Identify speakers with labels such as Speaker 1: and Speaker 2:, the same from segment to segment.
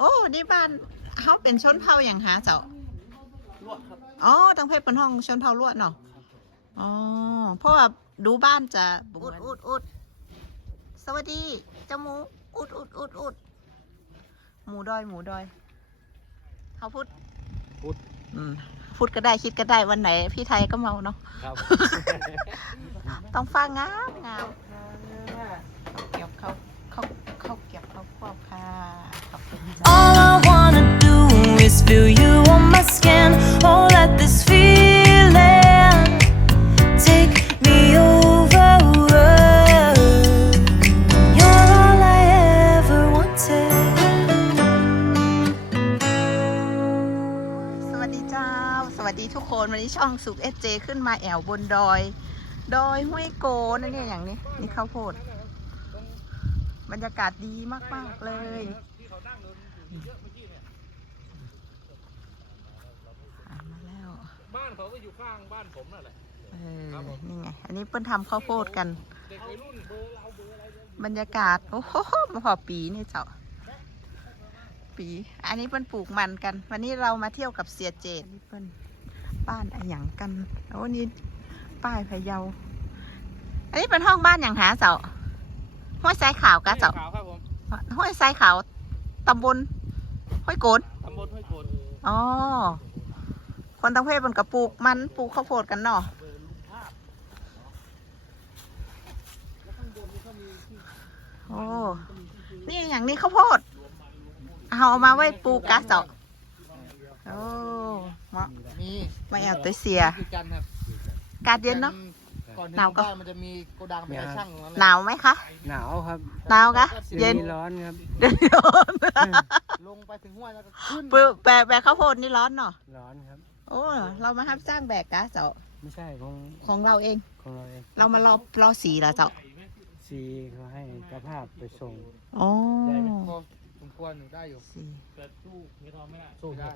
Speaker 1: โอ้นี่บ้านเขาเป็นชนเผ่าอย่างหาเจ้า
Speaker 2: ลวกครับ
Speaker 1: อ๋อตั้งเพศเป็นห้องชนเผ่าลวดเนาะอ๋อเพราะว่าดูบ้านจะอุดอุดอุดสวัสดีเจ้าหมูอุดอุดอุดอุดหมูดอยหมูดอยเขาพูด
Speaker 2: พูด
Speaker 1: อืมพูดก็ได้คิดก็ได้วันไหน พี่ไทยก็เมาเนาะ
Speaker 2: ครับ
Speaker 1: ต้องฟังงามงามเกี่ยวเขาเขาเขา ขึ้นมาแอวบนดอย ดอยห้วยโกนั่นเนี่ยอย่างนี้ นี่ข้าวโพด บรรยากาศดีมาก ๆ เลยอะมาแล้ว
Speaker 2: บ้านเขาก็อยู่ข้างบ้านผมนั่นแหละ
Speaker 1: เออ
Speaker 2: ครับผม
Speaker 1: นี่ไง อันนี้เปิ้นทำข้าวโพดกัน
Speaker 2: เด็กวัยรุ่นเบอร์เราเบอร์อะไรเนี่ย
Speaker 1: บรรยากาศ โอ้โหมาพอปีนี่เจ้าปี อันนี้เปิ้นปลูกมันกัน วันนี้เรามาเที่ยวกับเสียเจดนี่เปิ้น บ้านอะหยังกันโอ้นี่ป้ายพะเยา อันนี้เป็นห้องบ้านอย่างหาเจ้าห้วยทรายขาวกะเจ้า
Speaker 2: ขาวครับผม
Speaker 1: ห้วยทรายขาวตำบลห้วยโกน
Speaker 2: ตำบลห้วยโกน
Speaker 1: อ๋อคนทั้งเพศเป็นกระปลูกมันปลูกข้าวโพดกันเนาะโอ้นี่อย่างนี้ข้าวโพดเอามาไว้ปลูกกะเจ้าโอ้เหมาะ
Speaker 3: มี
Speaker 1: ไม่เอาตัวเสีย
Speaker 3: คือกันครับ
Speaker 1: กาดเย็นเนาะ
Speaker 3: ก่อนถึง
Speaker 1: หนาวก็
Speaker 3: บ้านมันจะมีโกดังเป็นช่างตรงนั้นแหละ
Speaker 1: หนาวไหมคะ
Speaker 4: หนาวครับ
Speaker 1: หนาวกะเย็น
Speaker 4: ดี๋วร้อนครับ
Speaker 1: เดี๋ยว
Speaker 3: ลงไปถึงห้วยแล้วก็ขึ้น
Speaker 1: ปลูกแบกแบกข้าวโพดนี่ร้อนเนาะ
Speaker 4: ร้อนครับ
Speaker 1: โอ้เรามาฮับจ้างแบกกะเจ้า
Speaker 4: ไม่ใช่ของ
Speaker 1: ของเราเอง
Speaker 4: ของเราเอง
Speaker 1: เรามารอรอสีเหรอเจ้า
Speaker 4: ซีเขาให้เจ้าภาพไปส่ง
Speaker 1: อ๋อ
Speaker 3: พอสมควรอยู่ได้อยู่
Speaker 1: สี
Speaker 2: แต่สู้มีทองไม่ได้
Speaker 3: สู้ได้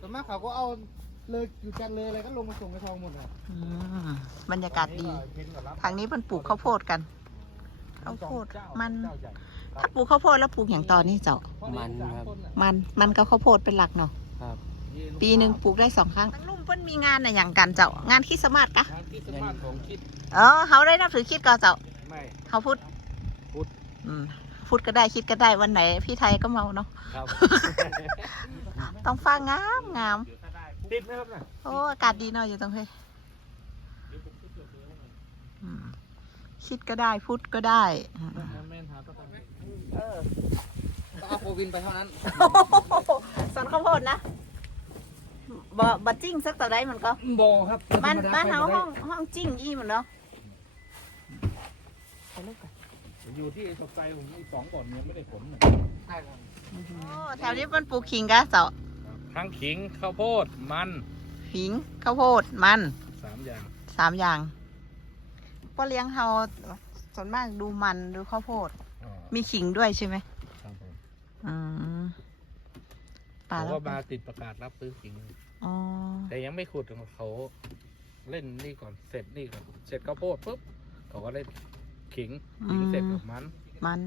Speaker 3: ส่วนมากเขาก็เอาเลยอยู่กันเลยอะไรก็ลงมาส่งในทองหมดเลย
Speaker 1: อืมบรรยากาศดี ทางนี้เพิ่นปลูกข้าวโพดกัน ข้าวโพดมัน ถ้าปลูกข้าวโพดแล้วปลูกอย่างตอนนี้เจ้า
Speaker 4: มันครับ
Speaker 1: มันมันกับข้าวโพดเป็นหลักเนาะ
Speaker 4: ครับ
Speaker 1: ปีหนึ่งปลูกได้สองครั้งทั้งลุ่มเพิ่นมีงานอะอย่างกันเจ้างานคริสต์มาสกะ
Speaker 2: งานที่สมาร์ทของคิด
Speaker 1: เออเขาได้นับถือคริดก็เจ้า
Speaker 2: ไม่
Speaker 1: เขาพุทธ
Speaker 2: พุธ
Speaker 1: อืม พุทธก็ได้คิดก็ได้วันไหน พี่ไทยก็เมาเนาะ
Speaker 2: ครับ
Speaker 1: ต้องฟังงามงาม
Speaker 2: ติดไหมครับน่ะ
Speaker 1: โอ้อากาศดีเนาะอยู่ตรงนี้อืมคิดก็ได้พุทธก็ได้อืม
Speaker 2: แม่นหาประกัน
Speaker 3: ต้องเอาโควินไปเท่านั้น
Speaker 1: สวนข้าวโพดนะบ่บ่จิ้งสักต่อได้มันก็
Speaker 2: โบครับ
Speaker 1: บ้านบ้านเฮาห้องห้องจิ้งอีมันเนาะไปลูกก่อน
Speaker 2: อยู่ที่สดใจผมอีกสองบ่อนยังไม่ได้ผลเลย
Speaker 3: ได้ครับ
Speaker 1: โอ้แถวนี้มันปลูกขิงกะเจ้า
Speaker 2: ทั้งขิงข้าวโพดมัน
Speaker 1: ขิงข้าวโพดมัน
Speaker 2: สามอย่าง
Speaker 1: สามอย่างพ่อเลี้ยงเฮาส่วนมากดูมันดูข้าวโพด
Speaker 2: อ๋อ
Speaker 1: มีขิงด้วยใช่ไหม
Speaker 2: ครับผม
Speaker 1: อืมป่า
Speaker 2: เขา
Speaker 1: แล้ว
Speaker 2: ก็มาติดประกาศรับซื้อขิง
Speaker 1: อ๋อ
Speaker 2: แต่ยังไม่ขุดเขาเล่นนี่ก่อนเสร็จนี่ก่อนเสร็จข้าวโพดปุ๊บเขาก็เล่น ขิงขิงเสร็จกับมัน
Speaker 1: มัน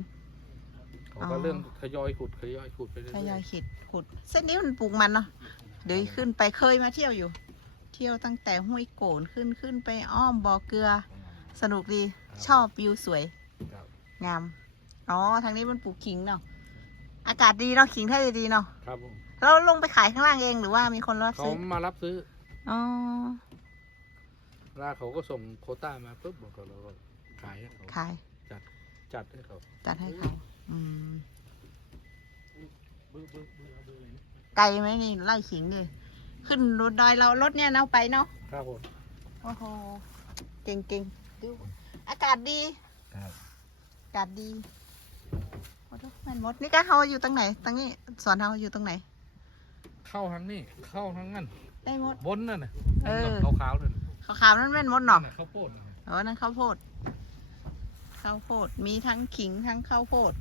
Speaker 2: เขาก็เริ่มทยอยขุดทยอยขุดไปเรื่
Speaker 1: ทยอ
Speaker 2: อยย
Speaker 1: ขิดขุด เส้นนี้มันปลูกมันเนาะเดี๋ยวขึ้นไปเคยมาเที่ยวอยู่ เที่ยวตั้งแต่ห้วยโกนขึ้นขึ้นไปอ้อมบ่อเกลือ สนุกดีชอบวิวสวย
Speaker 2: ครับ
Speaker 1: งาม อ๋อ ทางนี้มันปลูกขิงเนาะ อากาศดีเนาะ ขิงท่าดีๆเนาะ
Speaker 2: ครับผม
Speaker 1: เราลงไปขายข้างล่างเองหรือว่ามีคนรับ
Speaker 2: เขา
Speaker 1: ซื้อ
Speaker 2: มารับซื้อ
Speaker 1: อ๋อ
Speaker 2: แล้วเขาก็ส่งโควต้ามาปุ๊บบอกเราก็ ขายให้เขา
Speaker 1: ขาย
Speaker 2: จัดให้เขา
Speaker 1: จัดให้เขาอืมไกลไหมนี่ไล่ขิงดิขึ้นรถดอยเรารถเนี่ยเนาะไปเนาะ
Speaker 2: ครับผม
Speaker 1: โอ้โหเก่งเก่งดูอากาศดี
Speaker 2: ครับ
Speaker 1: อากาศดีโอ้โหแม่นหมดนี่ก็เฮาอยู่ตรงไหนตรงนี้สวนเฮาอยู่ตรงไหน
Speaker 2: เข้าทางนี้เข้าทางนั้น
Speaker 1: ได้หมด
Speaker 2: บนนั่นน่ะ
Speaker 1: เออ
Speaker 2: ขาวขาวๆนั่นน่ะ
Speaker 1: ขาวๆนั่นแม่นหมดเนาะ
Speaker 2: นั่นข้าวโพดน่ะ
Speaker 1: เออนั่นข้าวโพด ข้าวโพดมีทั้งขิงทั้งข้าวโพด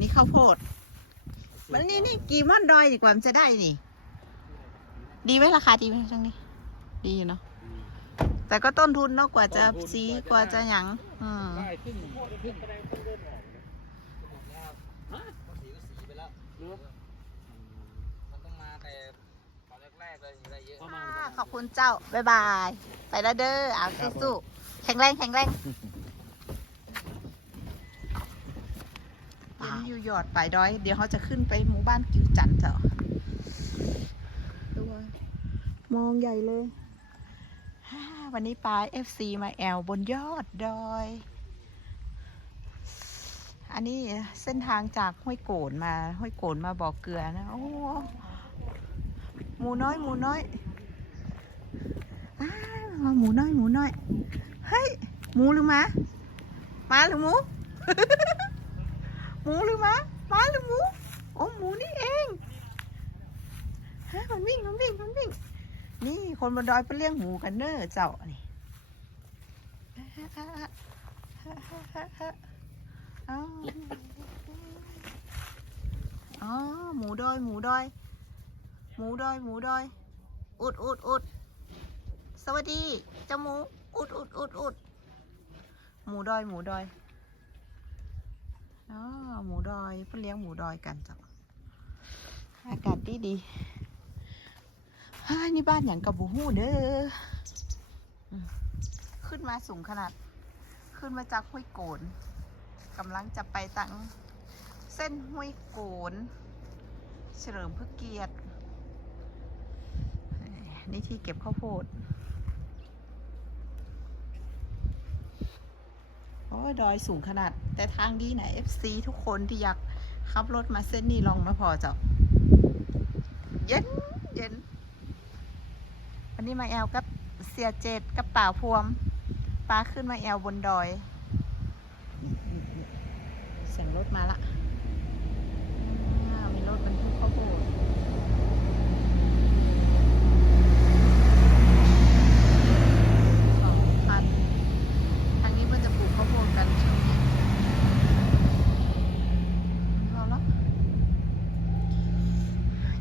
Speaker 1: นี่ข้าวโพดวันนี้นี่กี่ม่อนดอยดีกว่ามันจะได้นี่ ดีไหมราคาดีไหมช่างนี้ ดีเนาะแต่ก็ต้นทุนเนาะกว่าจะสีกว่าจะหยังอืม
Speaker 2: ได้ขึ้นขึ้นแสดงองเดินออกะฮะสีก็สีไปแล้วมันต้องมาแต่ตอนแรกๆเลยเยอะ
Speaker 1: ขอบคุณเจ้า บ๊ายบาย ไปแล้วเด้อเอาสู้ๆแข็งแรงแข็งแรง เดี๋ยวนี้อยู่ยอดไปดอย เดี๋ยวเขาจะขึ้นไปหมู่บ้านกิวจันต์เจ้ามองใหญ่เลย วันนี้ปลา FC มาแอลบนยอดดอย อันนี้เส้นทางจากห้วยโกนมา ห้วยโกนมาบ่อเกลือนะ โอ้หมูน้อย หมูน้อยอ้าวหมูน้อย หมูน้อย เฮ้ย หมูหรือหมาหมาหรือหมู หมูหรือหมาหมาหรือหมูโอ้หมูนี่เองฮะมันวิ่งมันวิ่งมันวิ่ง นี่คนบนดอยไปเลี้ยงหมูกันเนอะเจ้านี่อ้าวอ๋อหมูดอยหมูดอย หมูดอยหมูดอย อุดอุดอุดสวัสดีเจ้าหมู อุดอุดอุดอุดหมูดอยหมูดอย อ๋อหมูดอยเพื่อเลี้ยงหมูดอยกันจ้ะอากาศดีดีเฮ้ยนี่บ้านอย่างกับบูฮู้เด้ออืมขึ้นมาสูงขนาด ขึ้นมาจากห้วยโกนกำลังจะไปตังเส้นห้วยโกน เฉลิมพระเกียรติ นี่ที่เก็บข้าวโพด อ้ดอยสูงขนาด แต่ทางดีไหน FC ทุกคนที่อยากขับรถมาเส้นนี้ลองมาพอจ้ะเย็นเย็นวันนี้มาแอลกับเสียเจดกับป่าพวมปลาขึ้นมาแอลบนดอยเสียงรถมาละอ้าวมีรถบรรทุกข้าวโพด สองพันทางนี้มันจะปลูกข้าวโพดกันช่วงนี้รอแล้ว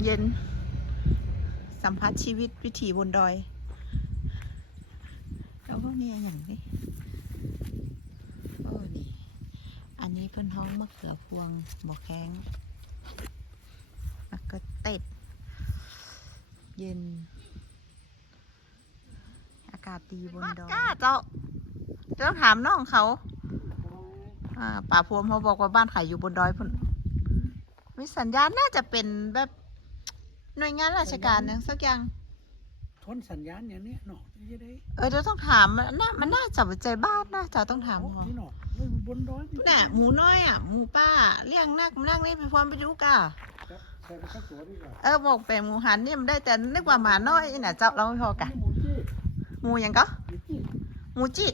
Speaker 1: เย็น สัมผัสชีวิตวิถีบนดอย แล้วพวกนี้อย่างนี้โอ้นี่อันนี้เพิ่นห้องมะเขือพวงหมอแข้งแล้วก็เต็ด เย็น อากาศดีบนดอยกล้าเจ้าเจ้าถามน้องเขาอ่าป่าพวมเขาบอกว่าบ้านขายอยู่บนดอยพุ่นมีสัญญาณน่าจะเป็นแบบ หน่วยงานราชการเนี่ยสักอย่าง
Speaker 4: ทนสัญญาณอย่างเนี้ยเนาะจะได้
Speaker 1: เออเดี๋ยวต้องถามมันน่ามันน่าจะเป็นใจบ้านนะเจ้าต้องถาม
Speaker 4: โอ้
Speaker 1: เขา
Speaker 4: ที่เนาะเลยบนดอยนี่
Speaker 1: น่ะหมูน้อยอะหมูป้าเลี้ยงนักนั่งนี่ไปพร้อมไปดูกะ
Speaker 4: ครับใส่ไปข้าวสวยดีกว่า
Speaker 1: เออบอกเป็นหมูหันนี่มันได้แต่นึกว่าหมาน้อยนี่น่ะเจ้าเราไม่พอกะ
Speaker 4: หมูจี้
Speaker 1: หมูหยังก็
Speaker 4: หมูจี้
Speaker 1: หมูจิ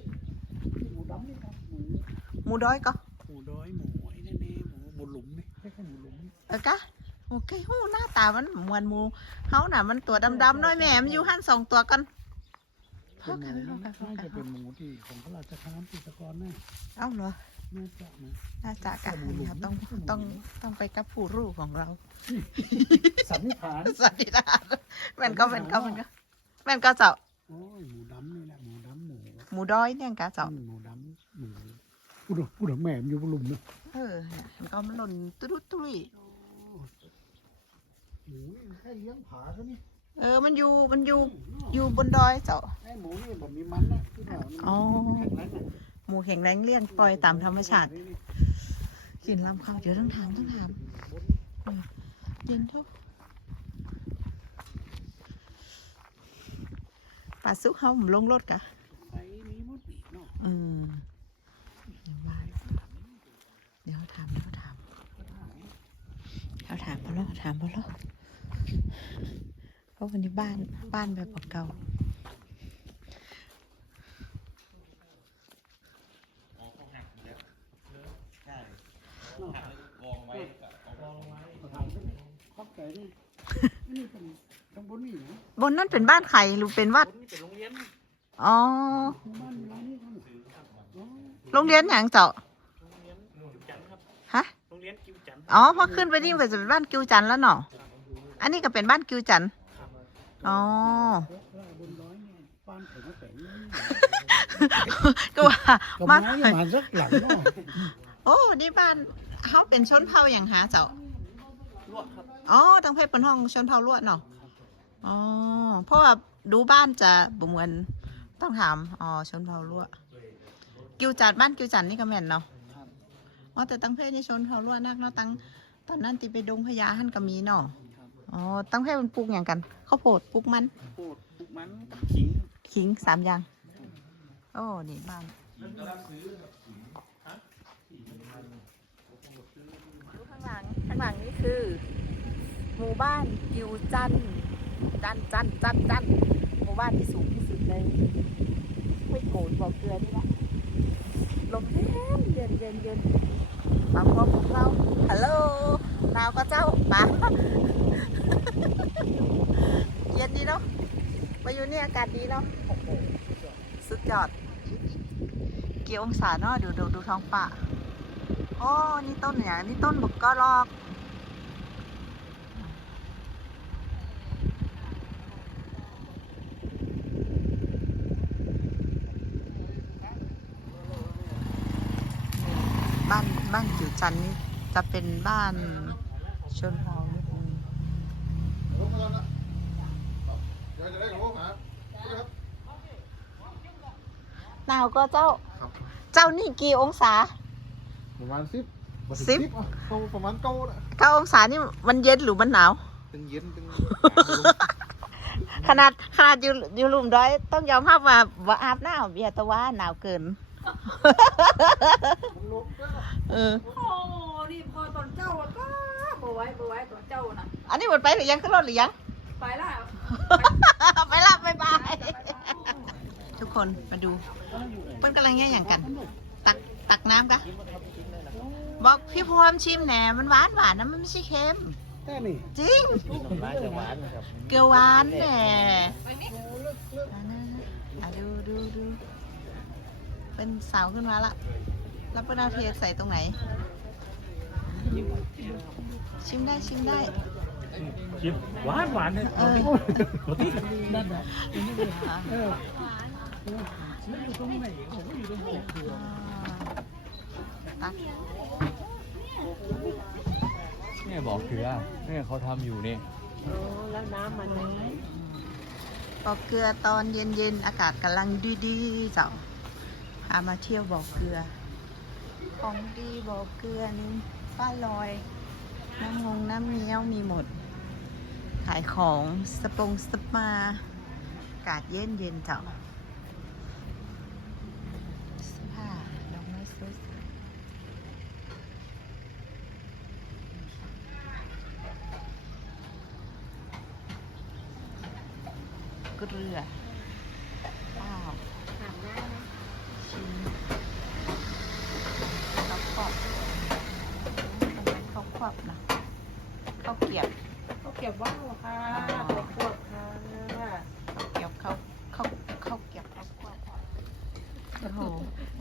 Speaker 4: หมูดำนี่ครับหมู
Speaker 1: หมูดอยก็
Speaker 4: หมูดอยหมูไอ้นั่นเองหมูหมูหลุมนี่ไม่ใช่หมูหลุมนี่
Speaker 1: เออกะ หมูไก่หูหน้าตามันเหมือนหมูเฮาน่ะ มันตัวดำๆน้อยแม่มันอยู่หันสองตัวกันพ่อ
Speaker 4: เป็น
Speaker 1: กัน
Speaker 4: หมู
Speaker 1: พ่อกันพ่อ
Speaker 4: น่า
Speaker 1: กั
Speaker 4: จะ
Speaker 1: น
Speaker 4: เป็นหมูที่ของพระราชทานที่ตะกอนน่ะ
Speaker 1: เอ้าเหรอ
Speaker 4: น่าจะนะ
Speaker 1: น่าจะกันครับต้องต้องต้องไปกับผู้รู้ของเรา
Speaker 4: สันนิษฐาน
Speaker 1: สวัสดีนะแม่นก็แม่นก็แม่นก็แม่นก็เจ้า
Speaker 4: โอ้ยหมูดำนี่แหละหมูดำหมู
Speaker 1: หมูดอยเนี่ยกะเจ้า
Speaker 4: อืมหมูดำหมูพูดถึงพูดถึงแม่มันอยู่บนหลุมนะ
Speaker 1: เออมันก็มันหล่นตุ้ยตุ้ย
Speaker 4: หมูนี่แค่เลี้ยงผาเท่านี้
Speaker 1: เออ มันอยู่ มันอยู่ อยู่บนดอยเจ้า
Speaker 4: ไอ้หมูนี่แบบมีมันนะที่แบบมัน
Speaker 1: อ๋อ
Speaker 4: แข็งแรงนะ
Speaker 1: หมูแข็งแรงเลี้ยงปล่อยตามธรรมชาติกินลำข้าวเดี๋ยวต้องถามต้องถามเย็นทุกปลาซุกเฮาผมลงรถกะ
Speaker 4: ไอ้นี่มดนี่เนาะ
Speaker 1: อืมเดี๋ยวว่าเดี๋ยวถามเดี๋ยวถามเขาถามพอแล้วถามพอแล้วเพ ราะวันนี้บ้านบ้านแบบเก่าๆ
Speaker 4: ครอบใจนี่อันนี่เป็นตำบลนี่นะ
Speaker 1: บนนั่นเป็นบ้านใครหรือเป็นวัด
Speaker 4: นี่เป็นโรงเรียน
Speaker 1: อ๋อ
Speaker 4: บ้านเรานี่ครับอ๋อ
Speaker 1: โรงเรียนอย่างเจ้า
Speaker 4: โรงเรียนจันทร์ครับ
Speaker 1: ฮะ
Speaker 4: โรงเรียนกิวจันทร์
Speaker 1: อ๋อ พอขึ้นไปนี่ก็จะเป็นบ้านกิวจันทร์แล้วเนาะอันนี้ก็เป็นบ้านกิวจันทร์ อ๋อ
Speaker 4: แล้วบนร้อยเนี่ยบ้านผมก็เป็นนี่
Speaker 1: ก็ว่า
Speaker 4: ก็
Speaker 1: มา
Speaker 4: มามาสักหลังเนาะ
Speaker 1: โอ้นี่บ้านเขาเป็นชนเผ่าอย่างหาเจ้า
Speaker 4: ลวกครับ
Speaker 1: อ๋อตั้งเพศเป็นห้องชนเผ่าลวดเนาะอ๋อเพราะว่าดูบ้านจะบ่เหมือนต้องถามอ๋อชนเผ่าลั่วกิวจัดบ้านกิวจันนี่ก็แม่นเนาะ
Speaker 3: ครับ
Speaker 1: อ๋อแต่ตั้งเพศนี่ชนเผ่าลั่วนักเนาะตั้งตอนนั้นติไปดงพญาหันก็มีเนาะ
Speaker 3: ครับ
Speaker 1: อ๋อตั้งเพศมันปลูกอย่างกันข้าวโพดปลูกมัน
Speaker 3: โคตรปลูกมันกับขิง
Speaker 1: ขิงสามอย่างโอ้นี่บ้านดูข้างหลังข้างหลังนี่คือ หมู่บ้านกิวจันทน์จันทน์จันทน์จันทน์จันทน์หมู่บ้านที่สูงที่สุดในห้วยโกนบ่อเกลือนี่แหละลมเย็นเย็นเย็นเย็นมาพบพวกเราฮัลโหลนาวก็เจ้ามา เย็นดีเนาะมา อยู่นี่อากาศดีเนาะโอ้โหสุดยอด กี่องศาเนาะดูดูดูท้องฟ้าโอ้นี่ต้นอย่างนี่ต้นบุกก็ลอกบ้านบ้านจิ๋วจันทร์นี่จะเป็นบ้านชนเผ่านิดนึง
Speaker 3: ลงมาแล้วนะเดี๋ยวจะได้รู้ครับครับ
Speaker 1: หนาวก็เจ้า
Speaker 3: ครับ
Speaker 1: เจ้านี่กี่องศา
Speaker 3: ประมาณสิบ
Speaker 1: สิบ
Speaker 3: อะเขาประมาณเก้านะ
Speaker 1: เก้าองศานี่มันเย็นหรือมันหนาว
Speaker 3: ตึงเย็นตึง
Speaker 1: ขนาดขนาดอยู่อยู่หลุมด้อยต้องยอมรับว่าว่าอาบน้ำเบียร์แตะว่าหนาวเกิน
Speaker 3: มันลมด้วย
Speaker 1: เออ
Speaker 5: โอ้นี่พอตอนเจ้าอะก็บ่ไหว้บ่ไหว้ตอนเจ้านะ
Speaker 1: อันนี้หมดไปหรือยังขึ้นรถหรือยัง
Speaker 5: ไปแล้ว
Speaker 1: ไป ละบายบาย ทุกคนมาดูเปิ้นกำลังแย่อย่างกัน ตักตักน้ำกะบอกพี่พรมชิมแหนมันหวานหวานนะมันไม่ใช่เค็ม
Speaker 3: แค่นี้
Speaker 1: จริง
Speaker 3: ร้านจะหวานนะครับ
Speaker 1: เกลือหวานแหน่อะดูดูดูเป็นสาวขึ้นมาละ แล้วเป็นเอาเทใส่ตรงไหน ชิมได้ชิมได้
Speaker 2: ชิมหวานหวานเลย
Speaker 1: เออ
Speaker 2: นั่นแหละ
Speaker 1: ตัก
Speaker 6: เนี่ยบอกเถือเนี่ยเขาทำอยู่นี่
Speaker 1: บอกเกลือตอนเย็นๆ อากาศกำลังดีๆเจ้าพามาเที่ยวบอกเกลือ ของดีบอกเกลือนี่ป้าลอย น้ำงงน้ำเงี้ยวมีหมด ขายของสปงสปาอากาศเย็นเย็นเจ้าเสื้อผ้าดอกไม้สวยๆเกลือข้าวชิมข้าวขอบทำไมข้าวขอบนะข้าวเกรียบ
Speaker 5: เขาเก็บว่าวค่ะตัวขวบค่ะ
Speaker 1: เกี่ยวเขาเขาเขาเกี่ยวเขาโอ้โห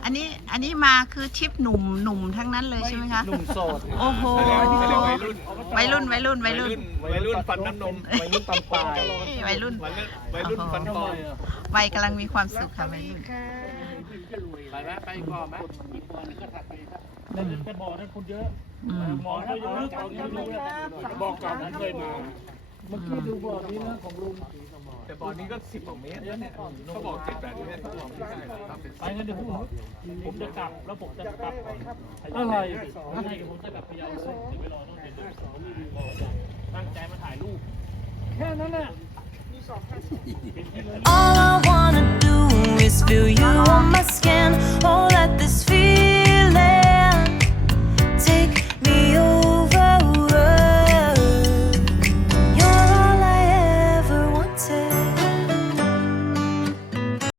Speaker 1: อันนี้อันนี้มาคือทริปหนุ่มหนุ่มทั้งนั้นเลยใช่ไหมคะ
Speaker 3: หนุ่มโสด
Speaker 1: โอ้โห
Speaker 2: วัยรุ่น
Speaker 1: วัยรุ่นวัยรุ่นวัยรุ่น
Speaker 2: วัยรุ่นฟันน้ำนมวัยรุ่นตำปลาย
Speaker 1: วัยรุ่น
Speaker 2: วัยรุ่นฟันปลอม
Speaker 1: วัยกำลังมีความสุขค่ะวัยรุ่น
Speaker 2: ไปไหมไปก่อนไหม
Speaker 4: แต่บ่อนั้นคนเยอะ
Speaker 1: อืม
Speaker 4: หมอเขาเยอะเขาเยอะบอกก่อนนั้นเคยมา เมื่อกี้ดูบ่อนี้นะของลุง
Speaker 2: แต่บอลนี้ก็สิบกว่าเมตรเนี่ยเขาบอกเจ็ดแปดเมตรเขาบอกไม่ใช่หรอกครับเป็น
Speaker 4: ไปงั้นเดี๋ยวผมผมจะกลับแล้วผมจะกลับก่อนอะไรไม่ใช่ผมจะกลับพะเยาเลยเดี๋ยวไปรอต้องเดี๋ยวตั้งใจมาถ่ายรูป แค่นั้นแหละ
Speaker 7: All I wanna do is feel you on my skin. Oh,